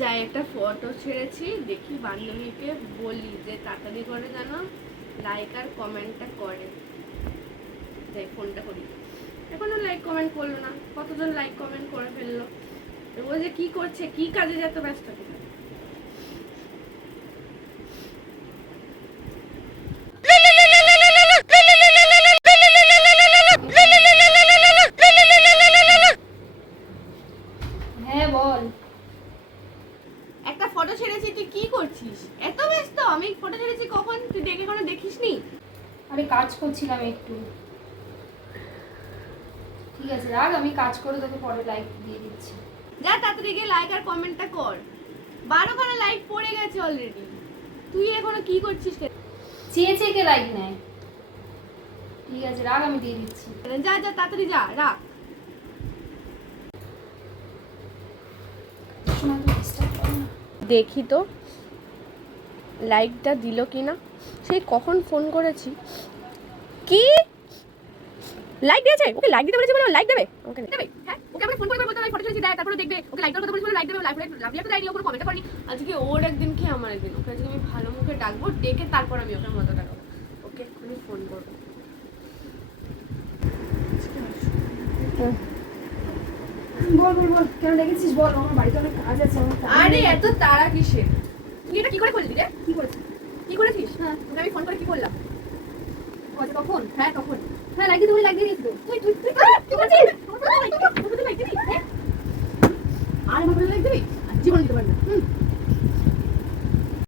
যাই একটা ফটো ছেড়েছি, দেখি বান্ধবীকে বলি যে তাড়াতাড়ি করে যেন লাইক আর কমেন্টটা করে। যাই ফোনটা করি। এখনো লাইক কমেন্ট করলো না, কতজন লাইক কমেন্ট করে ফেললো। ও যে কি করছে, কি কাজে এত ব্যস্ত কিনা। হ্যাঁ বল। একটা ফটো ছেড়েছি, তুই কি করছিস? এত ব্যস্ত? আমি ফটো ছেড়েছি কখন, তুই দেখে কোনো দেখিসনি? আমি কাজ করছিলাম একটু। ঠিক আছে রাখ, আমি কাজ করে তোকে পরে লাইক দিয়ে দিচ্ছি। যা তাড়াতাড়ি গিয়ে লাইক আর কমেন্টটা কর। 12খানা লাইক পড়ে গেছে অলরেডি, তুই এখনো কি করছিস? চেয়ে চেয়ে কে লাইক নেয়? ঠিক আছে রাখ, আমি দিয়ে দিচ্ছি। যা যা তাড়াতাড়ি যা, রাখ। দেখি তো লাইকটা দিল কিনা। সেই কখন ফোন করেছি, কি লাইক দিয়েছে? ওকে লাইক দিতে বলেছি বলে লাইক দেবে? ওকে দেবে? হ্যাঁ, ওকে আমরা ফোন করে বলতে হবে ফটো ছেড়েছি দেখ, তারপরে দেখবে। ওকে লাইক দেওয়ার কথা বলেছি বলে লাইক দেবে, লাভ লেটার দেয়নি, ওপর কমেন্ট করেনি। আজকে ওর একদিন কি আমার একদিন, ওকে আজকে আমি ভালো মুখে ডাকবো, ডেকে তারপর আমি ওকে মজা দেখাবো। ওকে আমি ফোন করবো। বল বল বল, কেন ডেকেছিস বল, আমার বাড়িতে অনেক কাজ আছে। আরে এত তাড়া কিসের? তুই এটা কি করে করলি রে? কি করেছিস? কি করেছিস? হ্যাঁ, ওকে আমি ফোন করে কি বললাম? আচ্ছা কখন? হ্যাঁ তখন। হ্যাঁ লাইক দিতে বলে লাইক দিয়ে দিয়েছি তো। তুই তুই তুই কি করছিস? আমার লাইক দিবি? আর আমার লাইক দিবি? জীবন দিতে পারবি না।